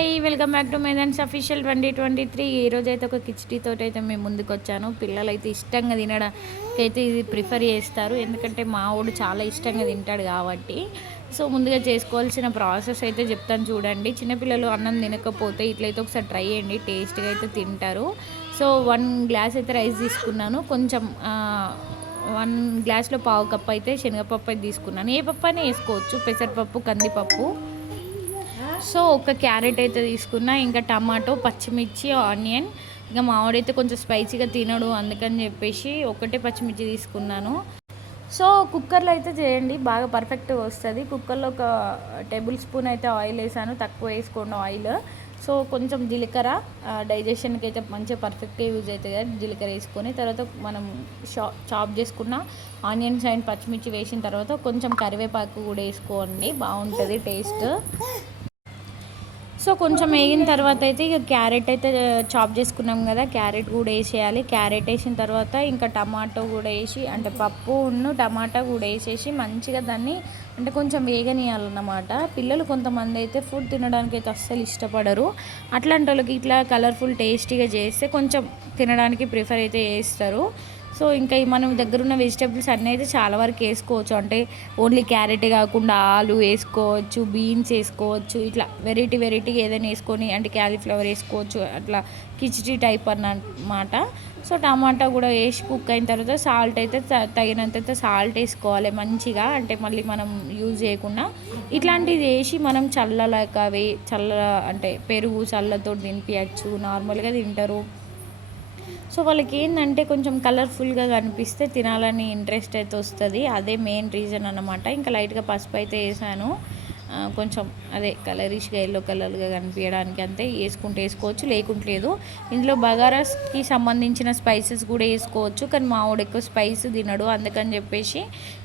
Hi welcome back to మేదన్స్ official 2023. ఈరోజు అయితే ఒక కిచడీతో అయితే మేము ముందుకు వచ్చాను. పిల్లలు అయితే ఇష్టంగా తినడానికి అయితే ఇది ప్రిఫర్ చేస్తారు, ఎందుకంటే మా వాడు చాలా ఇష్టంగా తింటాడు కాబట్టి. సో ముందుగా చేసుకోవాల్సిన ప్రాసెస్ అయితే చెప్తాను చూడండి. చిన్నపిల్లలు అన్నం తినకపోతే ఇట్లయితే ఒకసారి ట్రై చేయండి, టేస్ట్గా అయితే తింటారు. సో 1 గ్లాస్ అయితే రైస్ తీసుకున్నాను, కొంచెం 1 గ్లాస్లో పావు కప్పు అయితే శనగపప్పు అయితే తీసుకున్నాను. ఏ పప్పు అయినా వేసుకోవచ్చు, పెసరపప్పు, కందిపప్పు. సో ఒక క్యారెట్ అయితే తీసుకున్నా, ఇంకా టమాటో, పచ్చిమిర్చి, ఆనియన్. ఇంకా మావాడైతే కొంచెం స్పైసీగా తినడు, అందుకని చెప్పేసి ఒకటే పచ్చిమిర్చి తీసుకున్నాను. సో కుక్కర్లో అయితే చేయండి, బాగా పర్ఫెక్ట్గా వస్తుంది. కుక్కర్లో ఒక టేబుల్ స్పూన్ అయితే ఆయిల్ వేసాను, తక్కువ వేసుకోండి ఆయిల్. సో కొంచెం జీలకర్ర, డైజెషన్కి అయితే మంచిగా పర్ఫెక్ట్గా యూజ్ అవుతుంది కదా. జీలకర్ర వేసుకొని తర్వాత మనం చాప్ చేసుకున్న ఆనియన్స్ అండ్ పచ్చిమిర్చి వేసిన తర్వాత కొంచెం కరివేపాకు కూడా వేసుకోండి, బాగుంటుంది టేస్ట్. సో కొంచెం వేగిన తర్వాత అయితే ఇక క్యారెట్ అయితే చాప్ చేసుకున్నాం కదా, క్యారెట్ కూడా వేసేయాలి. క్యారెట్ వేసిన తర్వాత ఇంకా టమాటో కూడా వేసి, అంటే పప్పు టమాటా కూడా వేసేసి మంచిగా దాన్ని అంటే కొంచెం వేగనీయాలన్నమాట. పిల్లలు కొంతమంది అయితే ఫుడ్ తినడానికి అయితే అస్సలు ఇష్టపడరు. అట్లాంటి వాళ్ళకి ఇట్లా కలర్ఫుల్ టేస్టీగా చేస్తే కొంచెం తినడానికి ప్రిఫర్ అయితే చేస్తారు. సో ఇంకా మనం దగ్గర ఉన్న వెజిటేబుల్స్ అన్నీ అయితే చాలా వరకు వేసుకోవచ్చు, అంటే ఓన్లీ క్యారెట్ కాకుండా ఆలు వేసుకోవచ్చు, బీన్స్ వేసుకోవచ్చు, ఇట్లా వెరైటీగా ఏదైనా వేసుకొని, అంటే క్యాలీఫ్లవర్ వేసుకోవచ్చు, అట్లా కిచిడి టైప్ అన్నమాట. సో టమాటా కూడా వేసి కుక్ అయిన తర్వాత సాల్ట్ అయితే తగినంత సాల్ట్ వేసుకోవాలి మంచిగా, అంటే మళ్ళీ మనం యూజ్ చేయకుండా. ఇట్లాంటిది వేసి మనం అంటే పెరుగు చల్లతో తినిపించచ్చు, నార్మల్గా తింటారు. సో వాళ్ళకి ఏంటంటే కొంచెం కలర్ఫుల్గా కనిపిస్తే తినాలని ఇంట్రెస్ట్ అయితే వస్తుంది, అదే మెయిన్ రీజన్ అన్నమాట. ఇంకా లైట్గా పసుపు అయితే వేసాను, కొంచెం అదే కలరిష్గా ఎల్లో కలర్గా కనిపించడానికి, అంతే. వేసుకోవచ్చు, లేకుంటే లేదు. ఇందులో బగారాకి సంబంధించిన స్పైసెస్ కూడా వేసుకోవచ్చు, కానీ మా వాడు ఎక్కువ స్పైస్ తినడు, అందుకని చెప్పేసి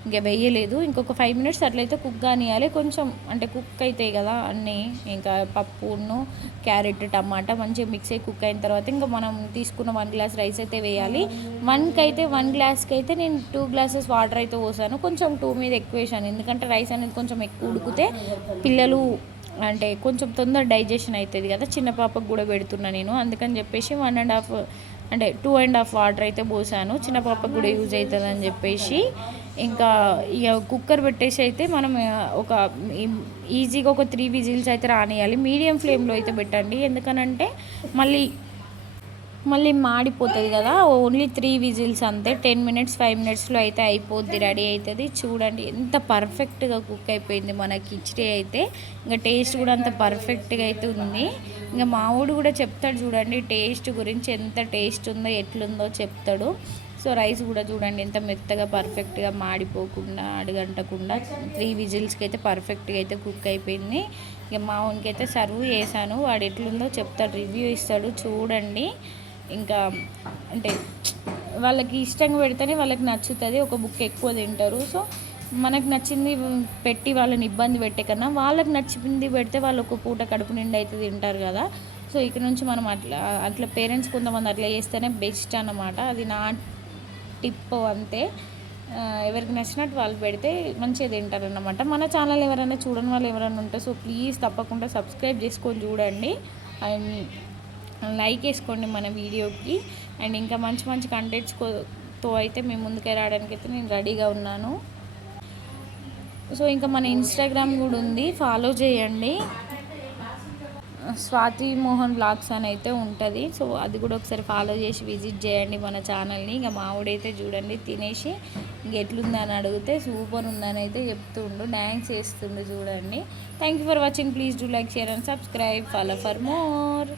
ఇంకా వేయలేదు. ఇంకొక 5 మినిట్స్ అట్లయితే కుక్ కానియాలి. కొంచెం అంటే కుక్ అవుతాయి కదా అన్నీ, ఇంకా పప్పును క్యారెట్ టమాటా మంచిగా మిక్స్ అయ్యి కుక్ అయిన తర్వాత ఇంకా మనం తీసుకున్న 1 గ్లాస్ రైస్ అయితే వేయాలి. 1 గ్లాస్కి అయితే నేను 2 గ్లాసెస్ వాటర్ అయితే పోసాను, కొంచెం 2 మీద ఎక్కువ వేసాను, ఎందుకంటే రైస్ అనేది కొంచెం ఎక్కువ ఉడికితే పిల్లలు అంటే కొంచెం తొందర డైజెషన్ అవుతుంది కదా. చిన్న పాపకు కూడా పెడుతున్నా నేను, అందుకని చెప్పేసి 1.5 అంటే 2.5 వాటర్ అయితే పోసాను, చిన్న పాపకు కూడా యూజ్ అవుతుంది అని చెప్పేసి. ఇంకా ఇక కుక్కర్ పెట్టేసి అయితే మనం ఒక ఈజీగా ఒక 3 విజిల్స్ అయితే రానియాలి. మీడియం ఫ్లేమ్లో అయితే పెట్టండి, ఎందుకనంటే మళ్ళీ మాడిపోతుంది కదా. ఓన్లీ 3 విజిల్స్ అంతే, 10 మినిట్స్ 5 మినిట్స్లో అయితే అయిపోద్ది, రెడీ అవుతుంది. చూడండి ఎంత పర్ఫెక్ట్గా కుక్ అయిపోయింది మన కిచిడి అయితే. ఇంకా టేస్ట్ కూడా అంత పర్ఫెక్ట్గా అయితే ఉంది. ఇంకా మావుడు కూడా చెప్తాడు చూడండి టేస్ట్ గురించి, ఎంత టేస్ట్ ఉందో ఎట్లుందో చెప్తాడు. సో రైస్ కూడా చూడండి ఎంత మెత్తగా పర్ఫెక్ట్గా మాడిపోకుండా అడుగంటకుండా 3 విజిల్స్కి అయితే పర్ఫెక్ట్గా అయితే కుక్ అయిపోయింది. ఇక మావునికి అయితే సర్వ్ చేశాను, వాడు ఎట్లుందో చెప్తాడు, రివ్యూ ఇస్తాడు చూడండి. ఇంకా అంటే వాళ్ళకి ఇష్టంగా పెడితేనే వాళ్ళకి నచ్చుతుంది, ఒక బుక్ ఎక్కువ తింటారు. సో మనకు నచ్చింది పెట్టి వాళ్ళని ఇబ్బంది పెట్టే కన్నా వాళ్ళకి నచ్చింది పెడితే వాళ్ళు ఒక పూట కడుపు నిండా అయితే తింటారు కదా. సో ఇక్కడ నుంచి మనం అట్లా పేరెంట్స్ కొంతమంది అట్లా చేస్తేనే బెస్ట్ అన్నమాట, అది నా టిప్ అంతే. ఎవరికి నచ్చినట్టు వాళ్ళు పెడితే మంచిగా తింటారు అన్నమాట. మన ఛానల్ ఎవరైనా చూడని వాళ్ళు ఎవరైనా ఉంటే సో ప్లీజ్ తప్పకుండా సబ్స్క్రైబ్ చేసుకొని చూడండి అండ్ లైక్ వేసుకోండి మన వీడియోకి. అండ్ ఇంకా మంచి కంటెంట్స్తో అయితే మేము ముందుకే రావడానికి అయితే నేను రెడీగా ఉన్నాను. సో ఇంకా మన ఇన్స్టాగ్రామ్ కూడా ఉంది, ఫాలో చేయండి, స్వాతి మోహన్ బ్లాగ్స్ అని అయితే ఉంటుంది. సో అది కూడా ఒకసారి ఫాలో చేసి విజిట్ చేయండి మన ఛానల్ని. ఇంకా మావుడైతే చూడండి తినేసి ఎట్లుందని అడిగితే సూపర్ ఉందని అయితే చెప్తుండు, డ్యాన్స్ చేస్తుండు చూడండి. Thank you for watching, please do like, share and subscribe, follow for more.